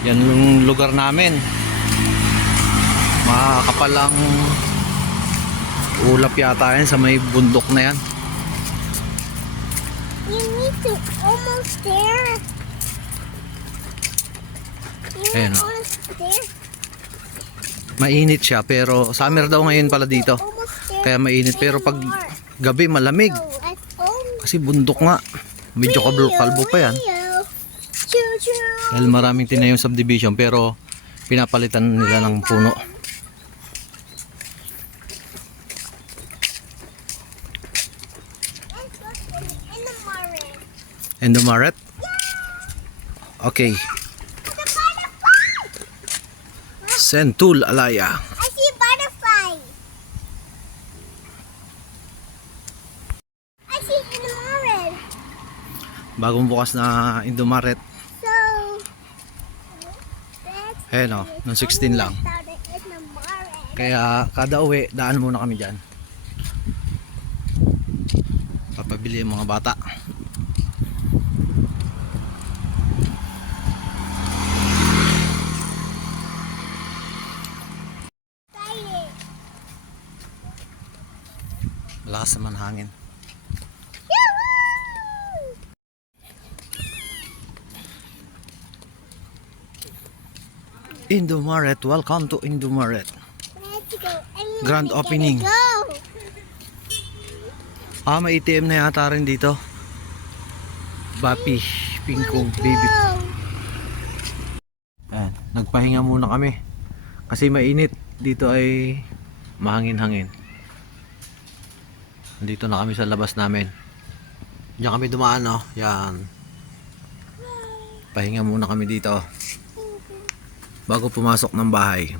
Yan yung lugar namin. Makakapalang ulap yata yan sa may bundok na yan. You need to almost there. Ayan o. Almost there. Mainit siya pero summer daw ngayon pala dito. Almost there. Kaya mainit pero pag gabi malamig. So, at home. Kasi bundok nga. Medyo kalbo pa yan. Choo-choo. Dahil maraming tinayong subdivision pero pinapalitan nila ng puno. In the morning. Endomaret? Okay. Sentul Alaya. I see a butterfly. I see it in the morning. Bagong bukas na Endomaret. So, that's Ayan o, nung 16 lang. started in the morning. Kaya kada uwi, daan muna kami dyan. Papabili yung mga bata. Excited. Malakas naman hangin. Yoo-hoo! Endomaret, welcome to Endomaret. Let's go. And Grand we're gonna opening. Go. May ATM na yata rin dito. Bapi, pingkong, baby. Go. Ayan, nagpahinga muna kami. Kasi mainit. Dito ay mahangin-hangin. Nandito na kami sa labas namin. Diyan kami dumaan, no? Yan. Pahinga muna kami dito bago pumasok ng bahay.